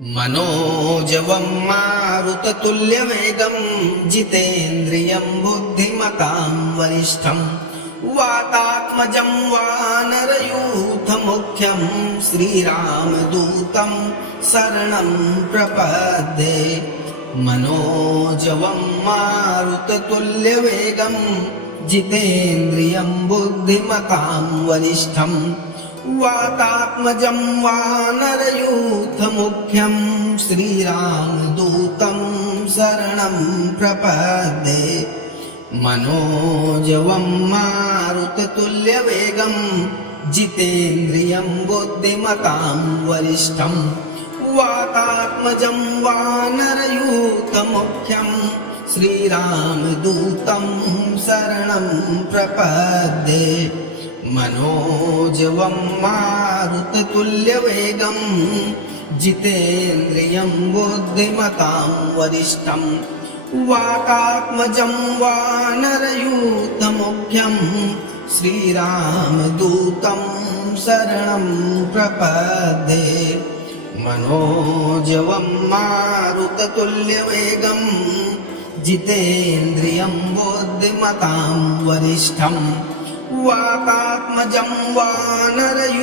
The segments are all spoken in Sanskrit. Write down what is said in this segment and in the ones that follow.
मनोजवं मारुततुल्यवेगं जितेन्द्रियं बुद्धिमतां वरिष्ठं वातात्मजं वानरयूथमुख्यं श्रीरामदूतं शरणं प्रपद्ये। मनोजवं मारुततुल्यवेगं जितेन्द्रियं बुद्धिमतां वरिष्ठं वातात्मजं वानरयूथमुख्यं श्रीरामदूतं शरणं प्रपद्ये। मनोजवं मारुततुल्यवेगं जितेन्द्रियं बुद्धिमतां वरिष्ठं वातात्मजं वानरयूथमुख्यं श्रीरामदूतं शरणं प्रपद्ये। मनोजवं मारुततुल्यवेगं जितेन्द्रियं बुद्धिमतां वरिष्ठं वातात्मजं वानरयूथमुख्यं श्रीरामदूतं शरणं प्रपद्ये। मनोजवं मारुततुल्यवेगं जितेन्द्रियं बुद्धिमतां वरिष्ठं वातात्मजं वानरयूथमुख्यं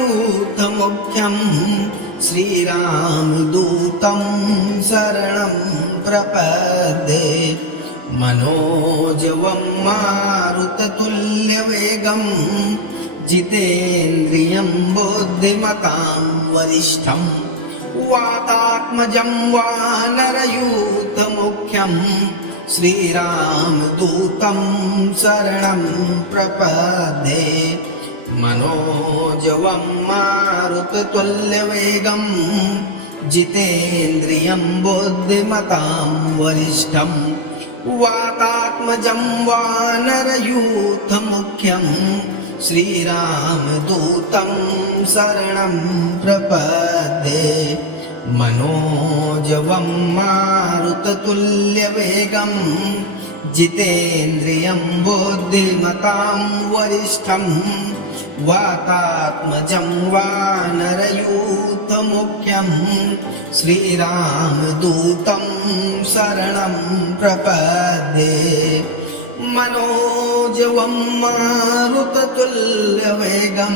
श्रीरामदूतं शरणं प्रपद्ये। मनोजवं मारुततुल्यवेगं जितेन्द्रियं बुद्धिमतां वरिष्ठं वातात्मजं वानरयूथमुख्यं श्रीरामदूतं शरणं प्रपद्ये। मनोजवं मारुततुल्यवेगं जितेन्द्रियं बुद्धिमतां वरिष्ठं वातात्मजं वानरयूथमुख्यं श्रीरामदूतं शरणं प्रपद्ये। मनोजवं मारुततुल्यवेगं जितेन्द्रियं बुद्धिमतां वरिष्ठं वातात्मजं वानरयूथमुख्यं श्रीरामदूतं शरणं प्रपद्ये। मनोजवं मारुततुल्यवेगं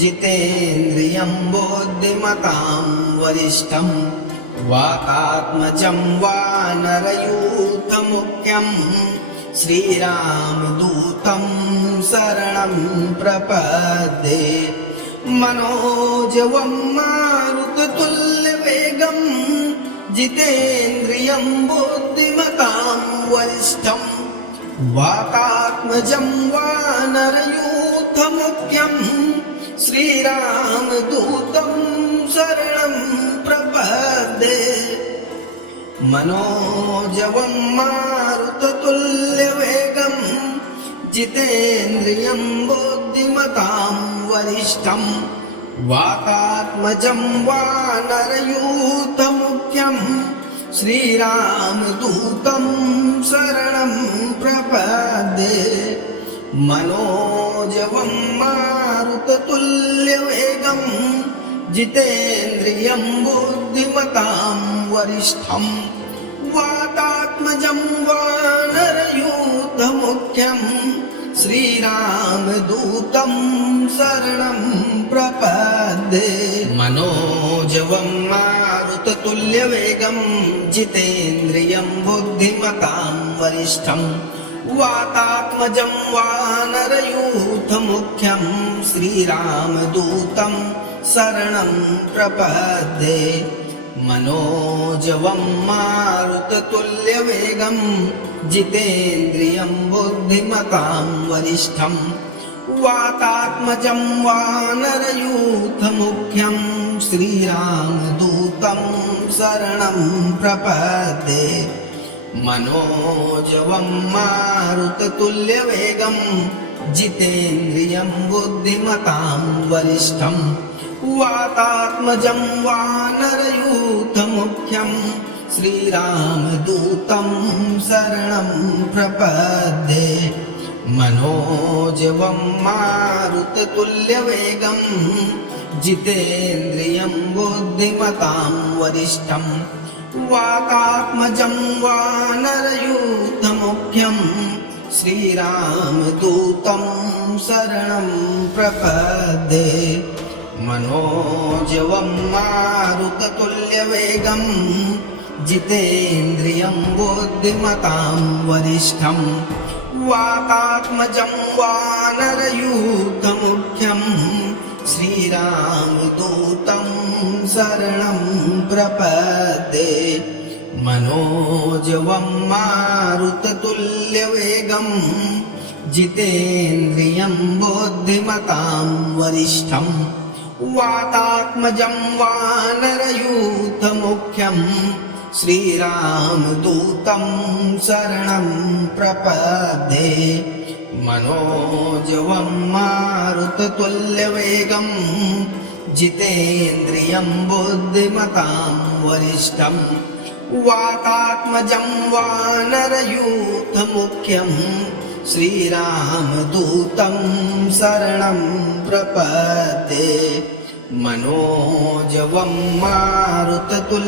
जितेन्द्रियं बुद्धिमतां वरिष्ठं वातात्मजं वानरयूथमुख्यं श्रीरामदूतं शरणं प्रपद्ये। मनोजवं मारुततुल्यवेगं जितेन्द्रियं बुद्धिमतां वरिष्ठं वातात्मजं वानरयूथमुख्यं श्रीरामदूतं शरणं प्रपद्ये। मनोजवं मारुततुल्यवेगं जितेन्द्रियं बुद्धिमतां वरिष्ठं वातात्मजं वानरयूथमुख्यं श्रीरामदूतं शरणं प्रपद्ये। मनोजवं मारुततुल्यवेगं जितेन्द्रियं बुद्धिमतां वरिष्ठं वातात्मजं वानरयूथमुख्यं श्रीरामदूतं शरणं प्रपद्ये। मनोजवं मारुततुल्यवेगं जितेन्द्रियं बुद्धिमतां वरिष्ठं वातात्मजं वानरयूथमुख्यं श्रीरामदूतं शरणं प्रपद्ये। मनोजवं मारुततुल्यवेगं जितेन्द्रियं बुद्धिमतां वरिष्ठं वातात्मजं वानरयूथमुख्यं श्रीरामदूतं शरणं प्रपद्ये। मनोजवं मारुततुल्यवेगं जितेन्द्रियं बुद्धिमतां वरिष्ठं वातात्मजं वानरयूथमुख्यं श्रीरामदूतं शरणं प्रपद्ये। मनोजवं मारुततुल्यवेगं जितेन्द्रियं बुद्धिमतां वरिष्ठं वातात्मजं वानरयूथमुख्यं श्रीरामदूतं शरणं प्रपद्ये मनोजवं मारुततुल्यवेगं जितेन्द्रियं बुद्धिमतां वरिष्ठं वातात्मजं वानरयूथमुख्यं श्रीरामदूतं शरणं प्रपद्ये मनोजवं मारुततुल्यवेगं जितेन्द्रियं बुद्धिमतां वरिष्ठं वातात्मजं वानरयूथमुख्यं श्रीरामदूतं शरणं प्रपद्ये मनोजवं मारुततुल्यवेगं जितेन्द्रियं बुद्धिमतां वरिष्ठं वातात्मजं वानरयूथमुख्यं श्रीरामदूतं शरणं प्रपद्ये मनोजवं मारुततुल्यवेगं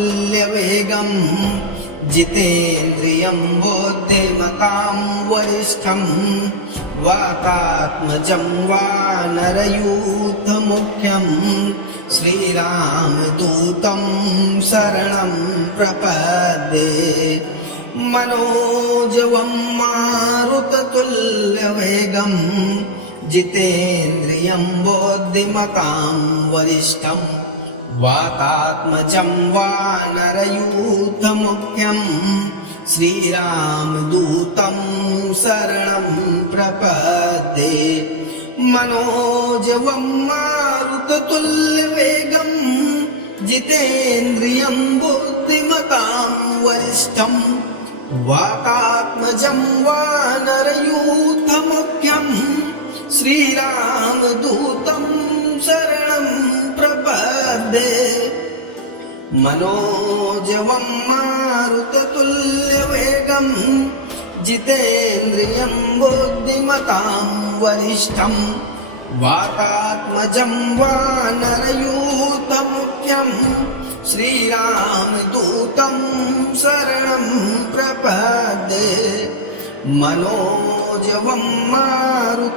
जितेन्द्रियं बुद्धिमतां वरिष्ठं वातात्मजं वानरयूथमुख्यं श्रीरामदूतं शरणं प्रपद्ये मनोजवं मारुततुल्यवेगं जितेन्द्रियं बुद्धिमतां वरिष्ठं वातात्मजं वानरयूथमुख्यं श्रीरामदूतं शरणं प्रपद्ये मनोजवं मारुततुल्यवेगं जितेन्द्रियं बुद्धिमतां वरिष्ठं वातात्मजं वानरयूथमुख्यं श्रीरामदूतं शरणं प्रपद्ये मनोजवं मारुततुल्यवेगं जितेन्द्रियं बुद्धिमतां वरिष्ठं वातात्मजं वानरयूथमुख्यं श्रीरामदूतं शरणं प्रपद्ये मनोजवं मारुततुल्यवेगं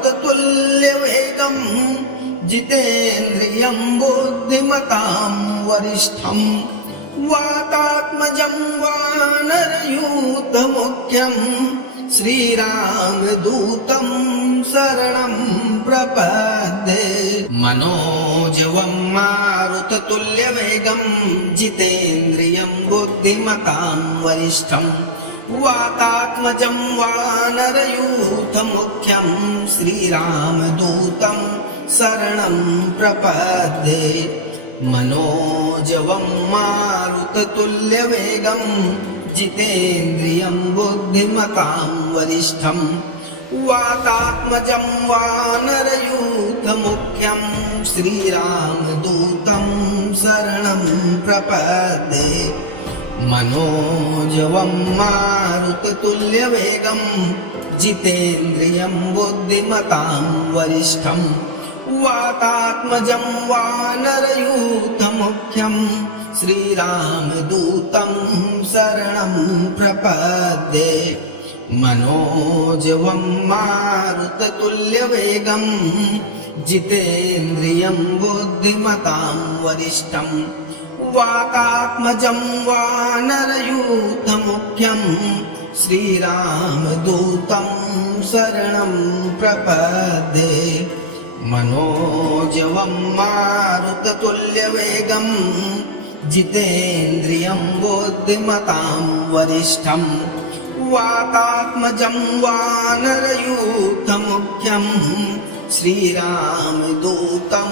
जितेन्द्रियं बुद्धिमतां वरिष्ठं वातात्मजं वानरयूथमुख्यं श्रीरामदूतं शरणं प्रपद्ये मनोजवं मारुततुल्यवेगं जितेन्द्रियं बुद्धिमतां वरिष्ठं वातात्मजं वानरयूथमुख्यं श्रीरामदूतं शरणं प्रपद्ये मनोजवं मारुततुल्यवेगं जितेन्द्रियं बुद्धिमतां वरिष्ठं वातात्मजं वानरयूथमुख्यं श्रीरामदूतं शरणं प्रपद्ये मनोजवं मारुततुल्यवेगं जितेन्द्रियं बुद्धिमतां वरिष्ठं वातात्मजं वानरयूथमुख्यं श्रीरामदूतं शरणं प्रपद्ये मनोजवं मारुततुल्यवेगं जितेन्द्रियं बुद्धिमतां वरिष्ठं वातात्मजं वानरयूथमुख्यं श्रीरामदूतं शरणं प्रपद्ये मनोजवं मारुततुल्यवेगं जितेन्द्रियं बुद्धिमतां वरिष्ठं वातात्मजं वानरयूथमुख्यं श्रीरामदूतं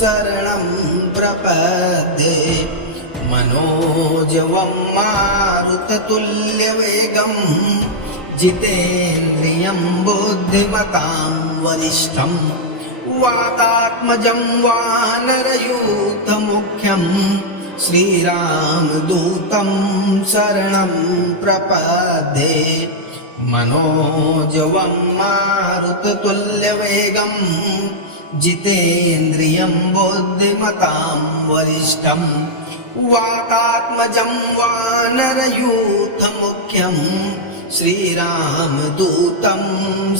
शरणं प्रपद्ये मनोजवं मारुततुल्यवेगं जितेन्द्रियं बुद्धिमतां वरिष्ठं वातात्मजं वानरयूथमुख्यं श्रीरामदूतं शरणं प्रपद्ये मनोजवं मारुततुल्यवेगं जितेन्द्रियं बुद्धिमतां वरिष्ठं वातात्मजं वानरयूथमुख्यं श्रीरामदूतं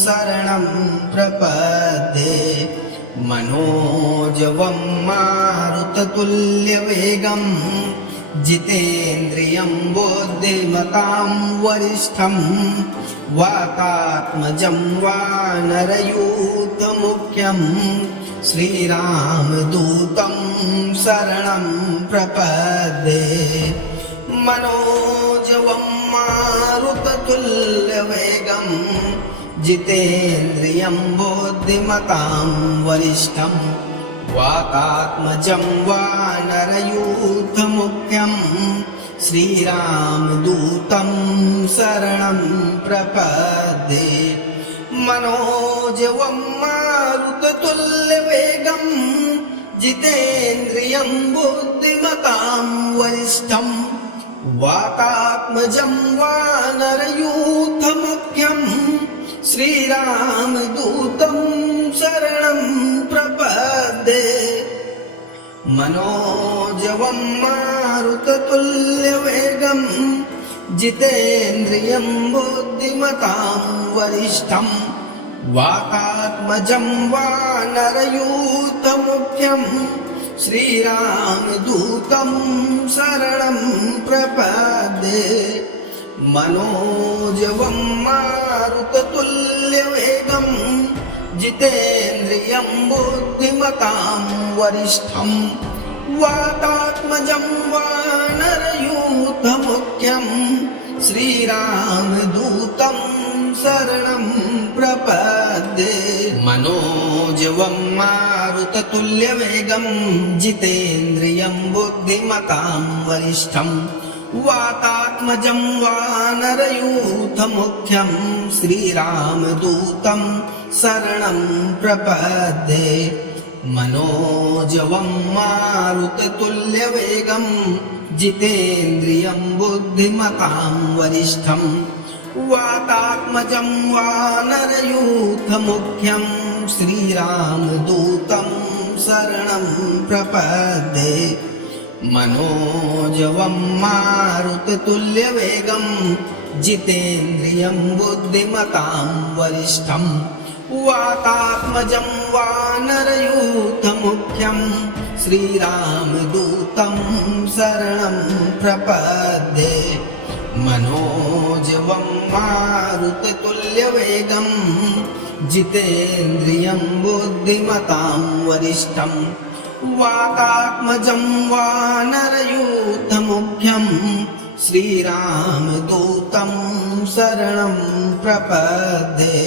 शरणं प्रपद्ये मनोजवं मारुततुल्यवेगं जितेन्द्रियं बुद्धिमतां वरिष्ठं वातात्मजं वानरयूथमुख्यं श्रीरामदूतं शरणं प्रपद्ये मनोजवं मारुततुल्यवेगं जितेन्द्रियं बुद्धिमतां वरिष्ठं वातात्मजं वानरयूथमुख्यं श्रीरामदूतं शरणं प्रपद्ये मनोजवं मारुततुल्यवेगं जितेन्द्रियं बुद्धिमतां वरिष्ठं वातात्मजं वानरयूथमुख्यं श्रीरामदूतं शरणं प्रपद्ये मनोजवं मारुततुल्यवेगं जितेन्द्रियं बुद्धिमतां वरिष्ठं वातात्मजं वानरयूथमुख्यं श्रीरामदूतं शरणं प्रपद्ये मनोजवं मारुततुल्यवेगं जितेन्द्रियं बुद्धिमतां वरिष्ठं वातात्मजं वानरयूथमुख्यं श्रीरामदूतं शरणं प्रपद्ये मनोजवं मारुततुल्यवेगं जितेन्द्रियं बुद्धिमतां वरिष्ठं वातात्मजं वानरयूथमुख्यं श्रीरामदूतं शरणं प्रपद्ये मनोजवं मारुततुल्यवेगं जितेन्द्रियं बुद्धिमतां वरिष्ठं वातात्मजं वानरयूथमुख्यं श्रीरामदूतं शरणं प्रपद्ये मनोजवं मारुततुल्यवेगं जितेन्द्रियं बुद्धिमतां वरिष्ठं वातात्मजं वानरयूथमुख्यं श्रीरामदूतं शरणं प्रपद्ये मनोजवं मारुततुल्यवेगं जितेन्द्रियं बुद्धिमतां वरिष्ठं वातात्मजं वानरयूथमुख्यं श्रीरामदूतं शरणं प्रपद्ये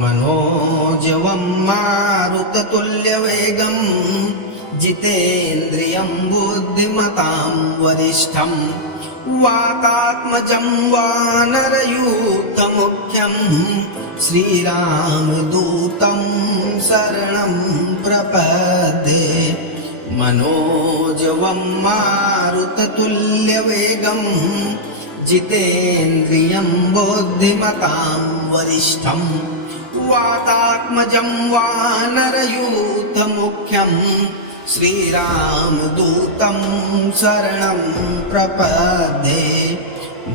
मनोजवं मारुततुल्यवेगं जितेन्द्रियं बुद्धिमतां वरिष्ठं वातात्मजं वानरयूथमुख्यं श्रीरामदूतं शरणं प्रपद्ये मनोजवं मारुततुल्यवेगं जितेन्द्रियं बुद्धिमतां वरिष्ठं वातात्मजं वानरयूथमुख्यं श्रीरामदूतं शरणं प्रपद्ये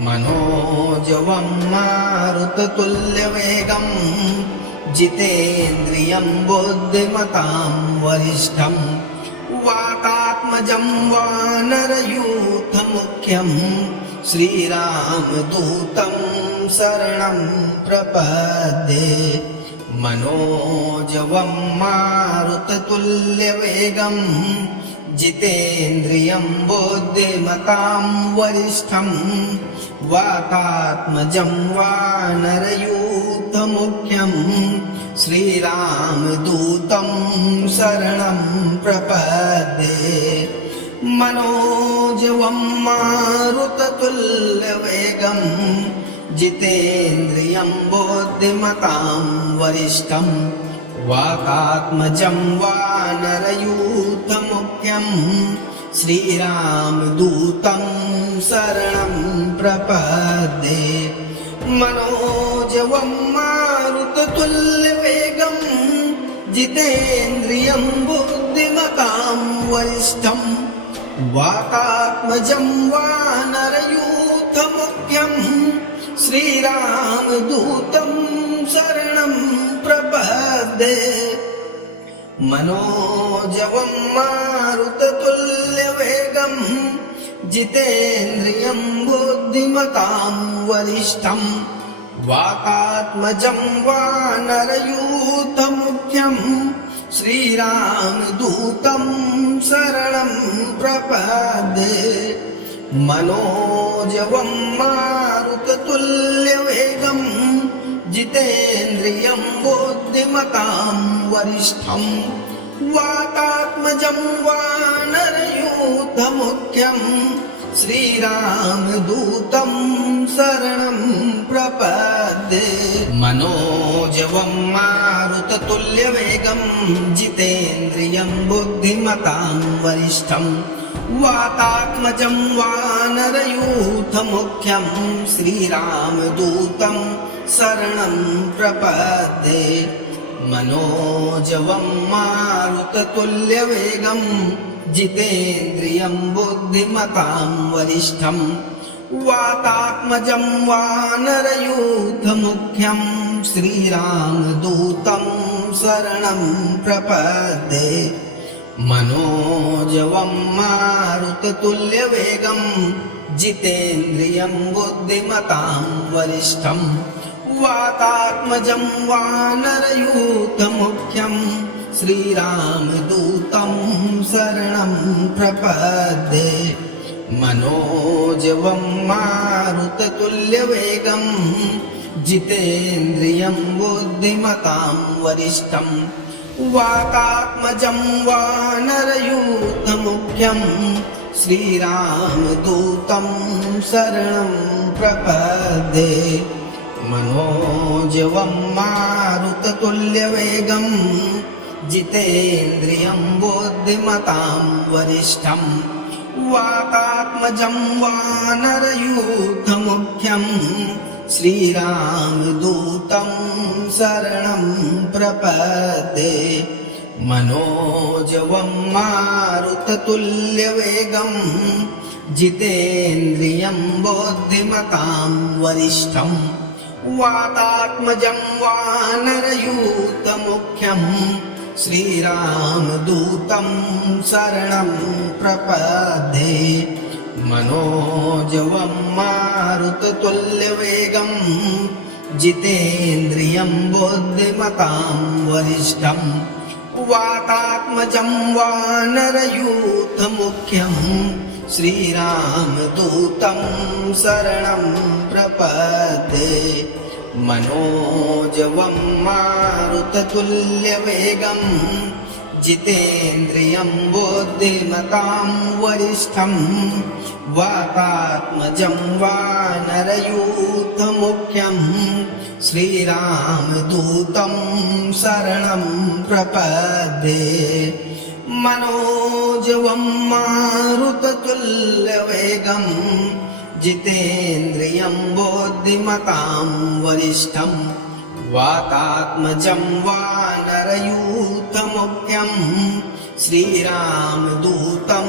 मनोजवं मारुततुल्यवेगं जितेन्द्रियं बुद्धिमतां वरिष्ठं वातात्मजं वानरयूथमुख्यं श्रीरामदूतं शरणं प्रपद्ये मनोजवं मारुततुल्यवेगं जितेन्द्रियं बुद्धिमतां वरिष्ठं वातात्मजं वानरयूथमुख्यं श्रीरामदूतं शरणं प्रपद्ये मनोजवं मारुततुल्यवेगं जितेन्द्रियं बुद्धिमतां वरिष्ठं वातात्मजं वानरयूथमुख्यं श्रीरामदूतं शरणं प्रपद्ये मनोजवं मारुततुल्यवेगं जितेन्द्रियं बुद्धिमतां वरिष्ठं वातात्मजं वानरयूथमुख्यं श्रीरामदूतं शरणं प्रपद्ये मनोजवं मारुततुल्यवेगं जितेन्द्रियं बुद्धिमतां वरिष्ठं वातात्मजं वानरयूथमुख्यं श्रीरामदूतं शरणं प्रपद्ये मनोजवं मारुततुल्यवेगं जितेन्द्रियं बुद्धिमतां वरिष्ठं वातात्मजं वानरयूथमुख्यं श्रीरामदूतं शरणं प्रपद्ये मनोजवं मारुततुल्यवेगं जितेन्द्रियं बुद्धिमतां वरिष्ठं वातात्मजं वानरयूथमुख्यं श्रीरामदूतं शरणं प्रपद्ये मनोजवं मारुततुल्यवेगं जितेन्द्रियं बुद्धिमतां वरिष्ठं वातात्मजं वानरयूथमुख्यं श्रीरामदूतं शरणं प्रपद्ये मनोजवं मारुततुल्यवेगं जितेन्द्रियं बुद्धिमतां वरिष्ठं वातात्मजं वानरयूथमुख्यं श्रीरामदूतं शरणं प्रपद्ये मनोजवं मारुततुल्यवेगं जितेन्द्रियं बुद्धिमतां वरिष्ठं वातात्मजं वानरयूथमुख्यं श्रीरामदूतं शरणं प्रपद्ये मनोजवं मारुततुल्यवेगं जितेन्द्रियं बुद्धिमतां वरिष्ठं वातात्मजं वानरयूथमुख्यं श्रीरामदूतं शरणं प्रपद्ये मनोजवं मारुततुल्यवेगं जितेन्द्रियं बुद्धिमतां वरिष्ठं वातात्मजं वानरयूथमुख्यं श्रीरामदूतं शरणं प्रपद्ये मनोजवं मारुततुल्यवेगं जितेन्द्रियं बुद्धिमतां वरिष्ठं वातात्मजं वानरयूथमुख्यं श्रीरामदूतं शरणं प्रपद्ये मनोजवं मारुततुल्यवेगं जितेन्द्रियं बुद्धिमतां वरिष्ठं वातात्मजं वानरयूथमुख्यं श्रीरामदूतं शरणं प्रपद्ये मनोजवं मारुततुल्यवेगं जितेन्द्रियं बुद्धिमतां वरिष्ठं वातात्मजं वानरयूथमुख्यं श्रीरामदूतं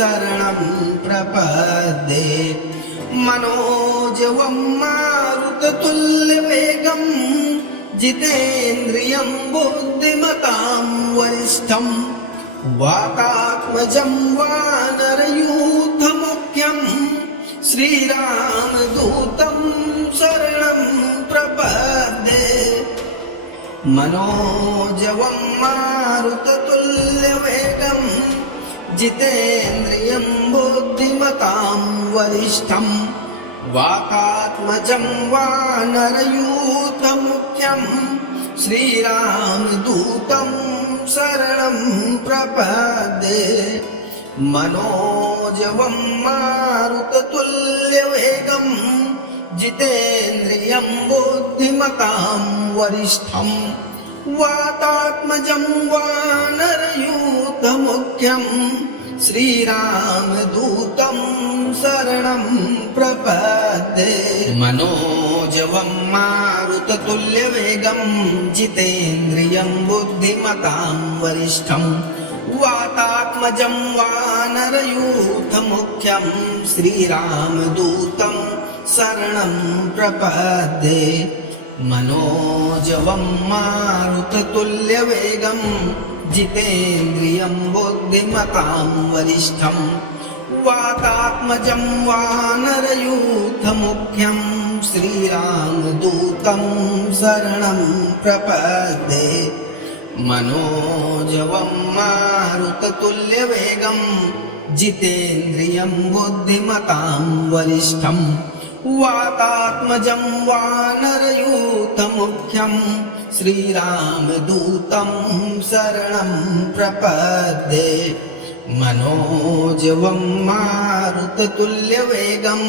शरणं प्रपद्ये मनोजवं मारुततुल्यवेगं जितेन्द्रियं बुद्धिमतां वरिष्ठं वातात्मजं वानरयूथमुख्यं श्रीरामदूतं शरणं प्रपद्ये मनोजवं मारुततुल्यवेगं जितेन्द्रियं बुद्धिमतां वरिष्ठं वातात्मजं वानरयूथमुख्यं श्रीरामदूतं शरणं प्रपद्ये मनोजवं मारुततुल्यवेगं जितेन्द्रियं बुद्धिमतां वरिष्ठं वातात्मजं वानरयूथमुख्यं श्रीरामदूतं शरणं प्रपद्ये मनोजवं मारुततुल्यवेगं जितेन्द्रियं बुद्धिमतां वरिष्ठं वातात्मजं वानरयूथमुख्यं श्रीरामदूतं शरणं प्रपद्ये मनोजवं मारुततुल्यवेगं जितेन्द्रियं बुद्धिमतां वरिष्ठं वातात्मजं वानरयूथमुख्यं श्रीरामदूतं शरणं प्रपद्ये मनोजवं मारुततुल्यवेगं जितेन्द्रियं बुद्धिमतां वरिष्ठं वातात्मजं वानरयूथमुख्यं श्रीरामदूतं शरणं प्रपद्ये मनोजवं मारुततुल्यवेगं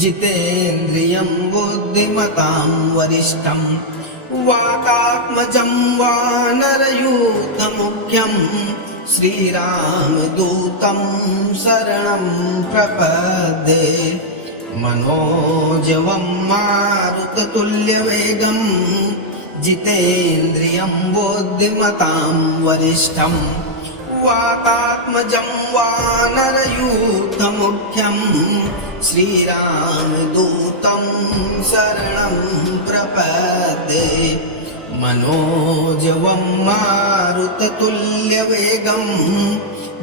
जितेन्द्रियं बुद्धिमतां वरिष्ठं वातात्मजं वानरयूथमुख्यं श्रीरामदूतं शरणं प्रपद्ये मनोजवं मारुततुल्यवेगं जितेन्द्रियं बुद्धिमतां वरिष्ठं वातात्मजं वानरयूथमुख्यं श्रीरामदूतं शरणं प्रपद्ये मनोजवं मारुततुल्यवेगं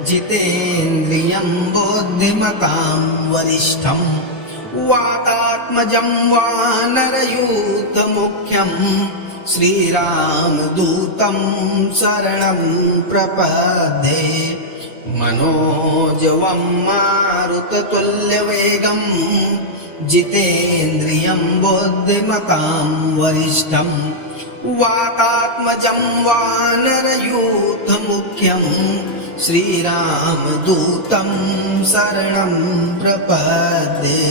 जितेन्द्रियं बुद्धिमतां वरिष्ठं वातात्मजं वानरयूथमुख्यं श्रीरामदूतं शरणं प्रपद्ये मनोजवं मारुततुल्यवेगं जितेन्द्रियं बुद्धिमतां वरिष्ठं वातात्मजं वानरयूथमुख्यं श्रीरामदूतं शरणं प्रपद्ये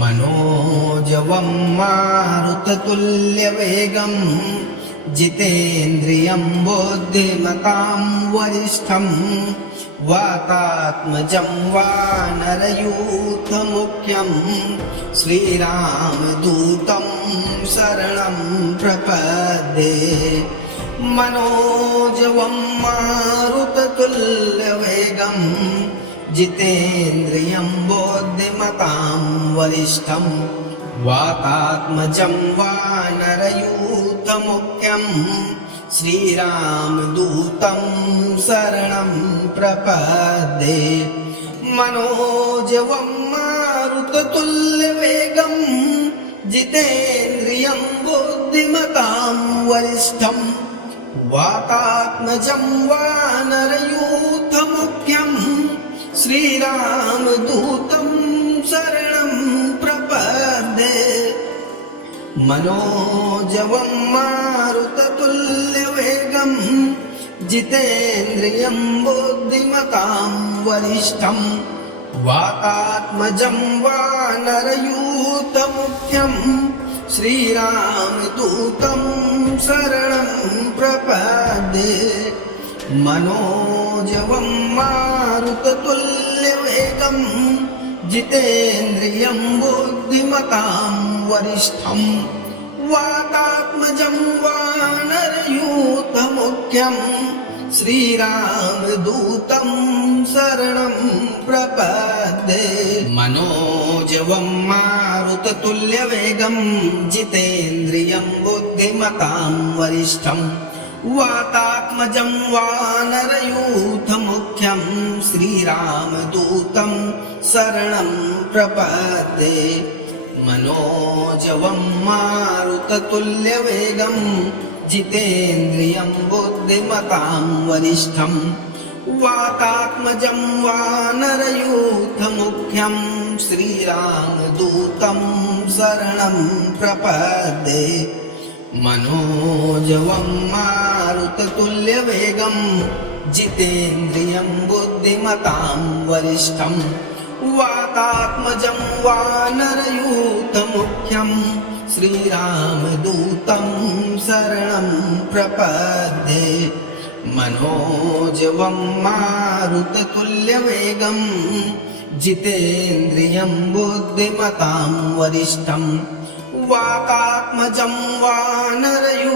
मनोजवं मारुततुल्यवेगं जितेन्द्रियं बुद्धिमतां वरिष्ठं वातात्मजं वानरयूथमुख्यं श्रीरामदूतं शरणं प्रपद्ये मनोजवं मारुततुल्यवेगं जितेन्द्रियं बुद्धिमतां वरिष्ठं वातात्मजं वानरयूथमुख्यं श्रीरामदूतं शरणं प्रपद्ये मनोजवं मारुततुल्यवेगं जितेन्द्रियं बुद्धिमतां वरिष्ठं वातात्मजं वानरयूथमुख्यं श्रीरामदूतं शरणं प्रपद्ये मनोजवं मारुततुल्यवेगं जितेन्द्रियं बुद्धिमतां वरिष्ठं वातात्मजं वानरयूथमुख्यं श्रीरामदूतं शरणं प्रपद्ये मनोजवं मारुततुल्यवेगं जितेन्द्रियं बुद्धिमतां वरिष्ठं वातात्मजं वानरयूथमुख्यं श्रीरामदूतं शरणं प्रपद्ये मनोजवं मारुततुल्यवेगं जितेन्द्रियं बुद्धिमतां वरिष्ठं वातात्मजं वानरयूथमुख्यं श्रीरामदूतं शरणं प्रपद्ये मनोजवं मारुततुल्यवेगं जितेन्द्रियं बुद्धिमतां वरिष्ठं वातात्मजं वानरयूथमुख्यं श्रीरामदूतं शरणं प्रपद्ये मनोजवं मारुततुल्यवेगं जितेन्द्रियं बुद्धिमतां वरिष्ठं वातात्मजं वानरयूथमुख्यं श्रीरामदूतं शरणं प्रपद्ये मनोजवं मारुततुल्यवेगं जितेन्द्रियं बुद्धिमतां वरिष्ठं वातात्मजं वानरयूथमुख्यं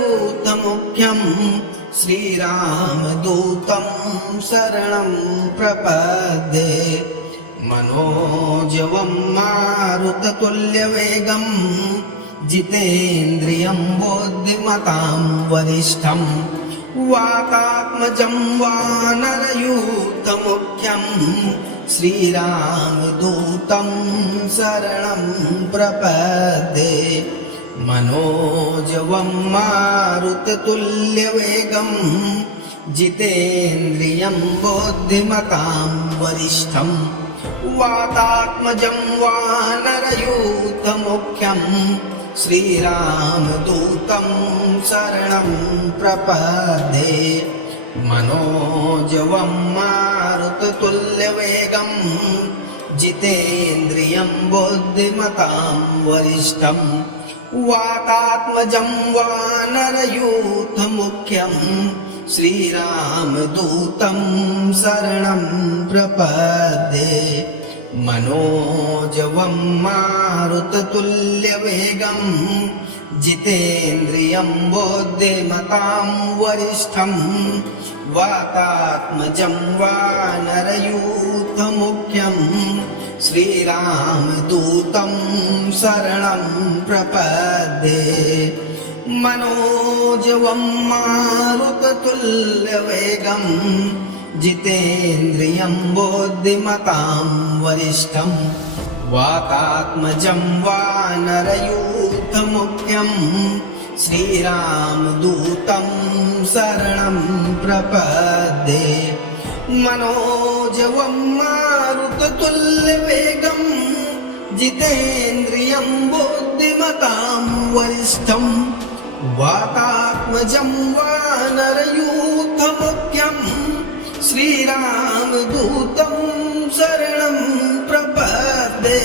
श्रीरामदूतं शरणं प्रपद्ये। मनोजवं मारुततुल्यवेगं जितेन्द्रियं बुद्धिमतां वरिष्ठं वातात्मजं वानरयूथमुख्यं श्रीरामदूतं शरणं प्रपद्ये। मनोजवं मारुततुल्यवेगं जितेन्द्रियं बुद्धिमतां वरिष्ठं वातात्मजं वानरयूथमुख्यं श्रीरामदूतं शरणं प्रपद्ये। मनोजवं मारुततुल्यवेगं जितेन्द्रियं बुद्धिमतां वरिष्ठं वातात्मजं वानरयूथमुख्यं श्रीरामदूतं शरणं प्रपद्ये। मनोजवं मारुततुल्यवेगं जितेन्द्रियं बुद्धिमतां वरिष्ठं वातात्मजं वानरयूथमुख्यं श्रीरामदूतं शरणं प्रपद्ये। मनोजवं मारुततुल्यवेगं जितेन्द्रियं बुद्धिमतां वरिष्ठं वातात्मजं वानरयूथमुख्यं श्रीरामदूतं शरणं प्रपद्ये। मनोजवं मारुततुल्यवेगं जितेन्द्रियं बुद्धिमतां वरिष्ठं वातात्मजं वानरयूथमुख्यं श्रीरामदूतं शरणं प्रपद्ये।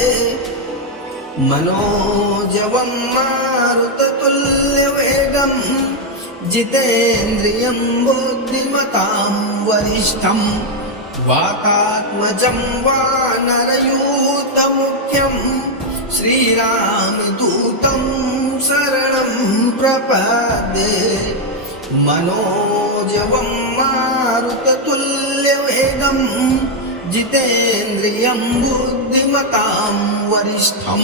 मनोजवं मारुततुल्यवेगं जितेन्द्रियं बुद्धिमतां वरिष्ठं वातात्मजं वानरयूथमुख्यं श्रीरामदूतं शरणं प्रपद्ये। मनोजवं मारुततुल्यवेगं जितेन्द्रियं बुद्धिमतां वरिष्ठं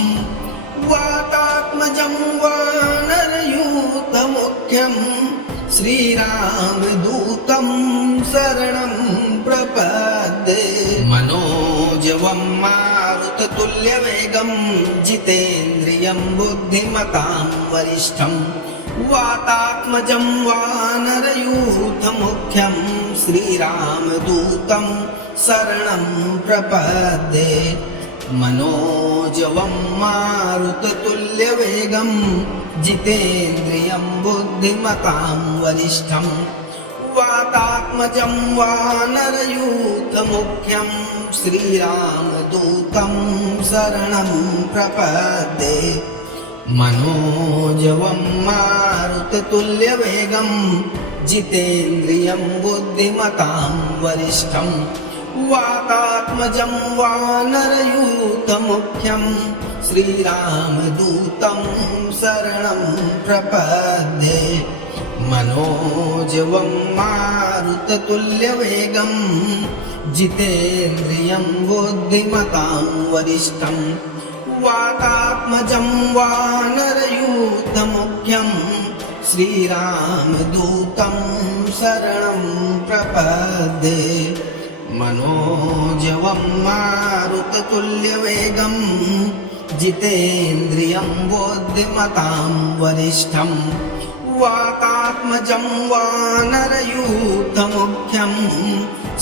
वातात्मजं वानरयूथमुख्यं श्रीरामदूतं शरणं प्रपद्ये। मनोजवं मारुततुल्यवेगं जितेन्द्रियं बुद्धिमतां वरिष्ठं वातात्मजं वानरयूथमुख्यं श्रीरामदूतं शरणं प्रपद्ये। मनोजवं मारुततुल्यवेगं जितेन्द्रियं बुद्धिमतां वरिष्ठं वातात्मजं वानरयूथमुख्यं श्रीरामदूतं शरणं प्रपद्ये। मनोजवं मारुततुल्यवेगं जितेन्द्रियं बुद्धिमतां वरिष्ठं वातात्मजं वानरयूथमुख्यं श्रीरामदूतं शरणं प्रपद्ये। मनोजवं मारुततुल्यवेगं जितेन्द्रियं बुद्धिमतां वरिष्ठं वातात्मजं वानरयूथमुख्यं श्रीरामदूतं शरणं प्रपद्ये। मनोजवं मारुततुल्यवेगं जितेन्द्रियं बुद्धिमतां वरिष्ठं वातात्मजं वानरयूथमुख्यं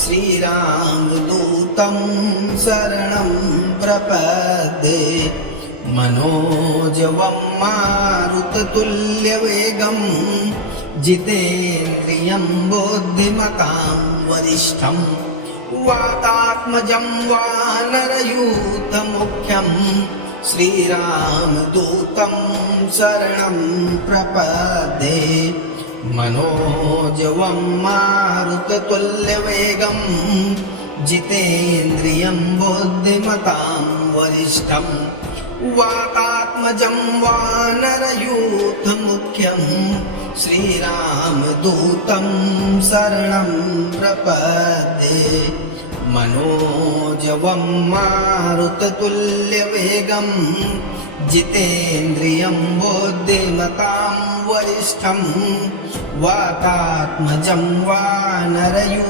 श्रीरामदूतं शरणं प्रपद्ये। मनोजवं मारुततुल्यवेगं जितेन्द्रियं बुद्धिमतां वरिष्ठं वातात्मजं वानरयूथमुख्यं श्रीरामदूतं शरणं प्रपद्ये। मनोजवं मारुततुल्यवेगं जितेन्द्रियं बुद्धिमतां वरिष्ठं वातात्मजं वानरयूथमुख्यं श्रीरामदूतं शरणं प्रपद्ये मनोजवं मारुततुल्यवेगं जितेन्द्रियं बुद्धिमतां वरिष्ठं वातात्मजं वानरयूथमुख्यं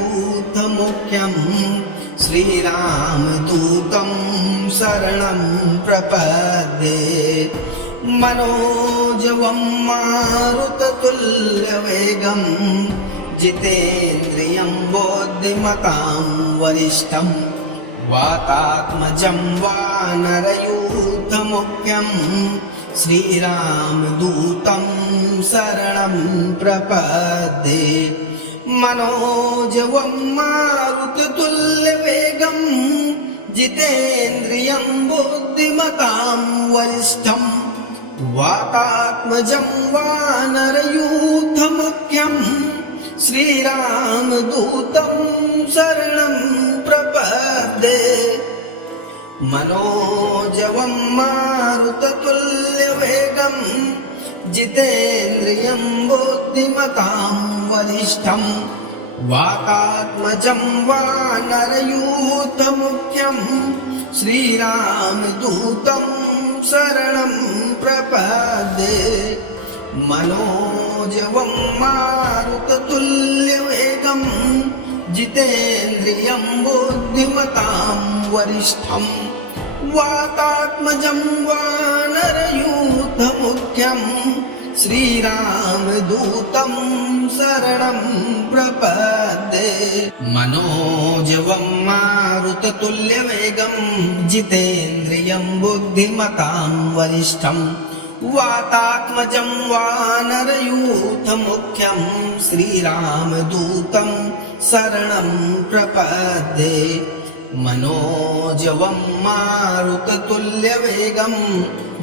श्रीरामदूतं शरणं प्रपद्ये मनोजवं मारुततुल्यवेगं जितेन्द्रियं बुद्धिमतां वरिष्ठं वातात्मजं वानरयूथमुख्यं श्रीरामदूतं शरणं प्रपद्ये मनोजवं मारुततुल्यवेगं जितेन्द्रियं बुद्धिमतां वरिष्ठं वातात्मजं वानरयूथमुख्यं श्रीरामदूतं शरणं प्रपद्ये मनोजवं मारुततुल्यवेगं जितेन्द्रियं बुद्धिमतां वरिष्ठं वातात्मजं वानरयूथमुख्यं श्रीरामदूतं शरणं प्रपद्ये मनोजवं मारुततुल्यवेगं जितेन्द्रियं बुद्धिमतां वरिष्ठं वातात्मजं वानरयूथमुख्यं श्रीरामदूतं शरणं प्रपद्ये मनोजवं मारुततुल्यवेगं जितेन्द्रियं बुद्धिमतां वरिष्ठं वातात्मजं वानरयूथमुख्यं श्रीरामदूतं शरणं प्रपद्ये मनोजवं मारुततुल्यवेगं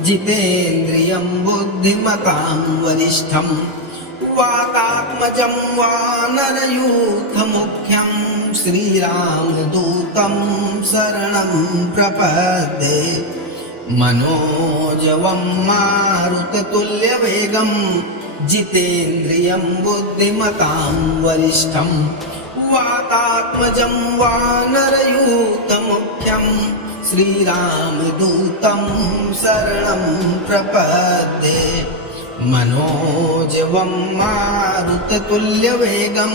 जितेन्द्रियं बुद्धिमतां वरिष्ठं वातात्मजं वानरयूथमुख्यं श्रीरामदूतं शरणं प्रपद्ये मनोजवं मारुततुल्यवेगं जितेन्द्रियं बुद्धिमतां वरिष्ठं वातात्मजं वानरयूथमुख्यं श्रीरामदूतं शरणं प्रपद्ये मनोजवं मारुततुल्यवेगं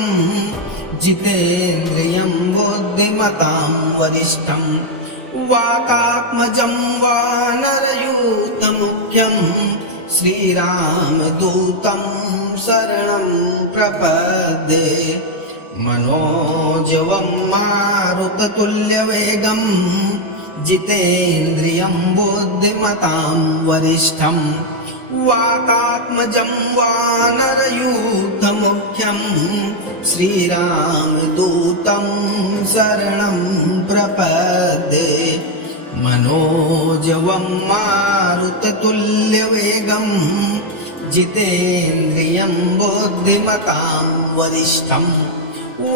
जितेन्द्रियं बुद्धिमतां वरिष्ठं वातात्मजं वानरयूथमुख्यं श्रीरामदूतं शरणं प्रपद्ये मनोजवं मारुततुल्यवेगं जितेन्द्रियं बुद्धिमतां वरिष्ठं वातात्मजं वानरयूथमुख्यं श्रीरामदूतं शरणं प्रपद्ये मनोजवं मारुततुल्यवेगं जितेन्द्रियं बुद्धिमतां वरिष्ठं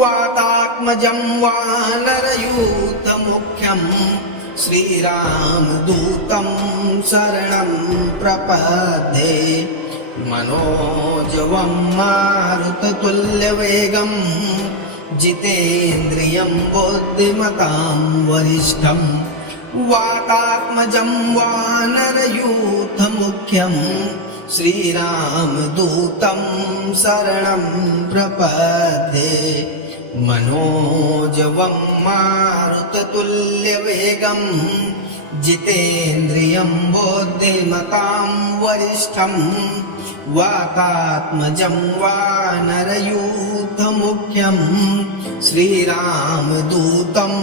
वातात्मजं वानरयूथमुख्यं श्रीरामदूतं शरणं प्रपद्ये मनोजवं मारुततुल्यवेगं जितेन्द्रियं बुद्धिमतां वरिष्ठं वातात्मजं वानरयूथमुख्यं श्रीरामदूतं शरणं प्रपद्ये मनोजवं मारुततुल्यवेगं जितेन्द्रियं बुद्धिमतां वरिष्ठं वातात्मजं वानरयूथमुख्यं श्रीरामदूतं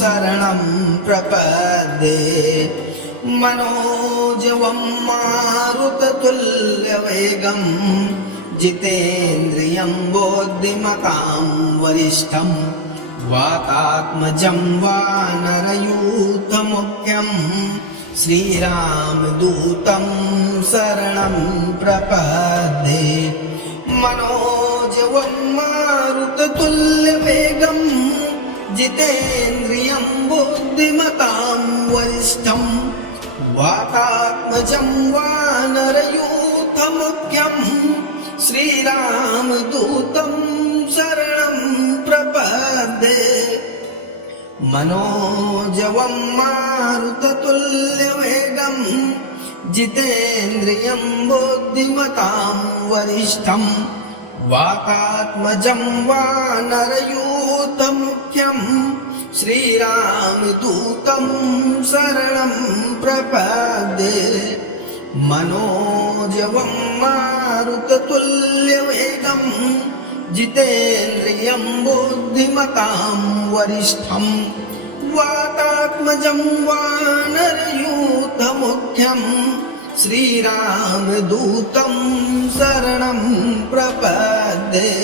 शरणं प्रपद्ये मनोजवं मारुततुल्यवेगं जितेन्द्रियं बुद्धिमतां वरिष्ठं वातात्मजं वानरयूथमुख्यं श्रीरामदूतं शरणं प्रपद्ये मनोजवं मारुततुल्यवेगं जितेन्द्रियं बुद्धिमतां वरिष्ठं वातात्मजं वानरयूथमुख्यं श्रीरामदूतं शरणं प्रपद्ये मनोजवं मारुततुल्यवेगं जितेन्द्रियं बुद्धिमतां वरिष्ठं वातात्मजं वानरयूथमुख्यं श्रीरामदूतं शरणं प्रपद्ये मनोजवं मारुततुल्यवेगं जितेन्द्रियं बुद्धिमतां वरिष्ठं वातात्मजं वानरयूथमुख्यं श्रीरामदूतं शरणं प्रपद्ये।